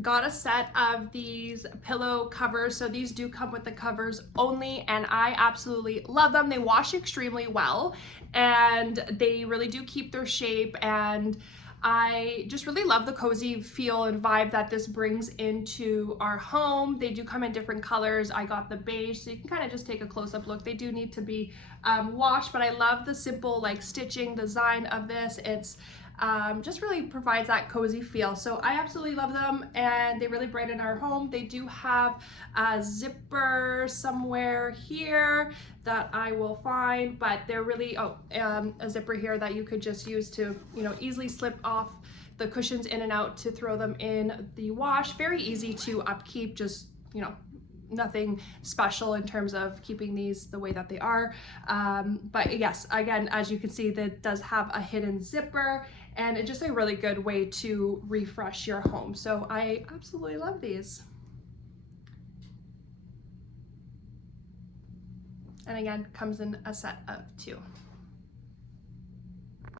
got a set of these pillow covers. So these do come with the covers only, and I absolutely love them. They wash extremely well, and they really do keep their shape, and I just really love the cozy feel and vibe that this brings into our home. They do come in different colors. I got the beige, so you can kind of just take a close-up look. They do need to be washed, but I love the simple like stitching design of this. It's just really provides that cozy feel. So I absolutely love them, and they really brighten our home. They do have a zipper somewhere here that I will find, but they're really, a zipper here that you could just use to, you know, easily slip off the cushions in and out to throw them in the wash. Very easy to upkeep, just, you know, nothing special in terms of keeping these the way that they are. But yes, again, as you can see, that does have a hidden zipper, and it's just a really good way to refresh your home. So I absolutely love these. And again, comes in a set of 2.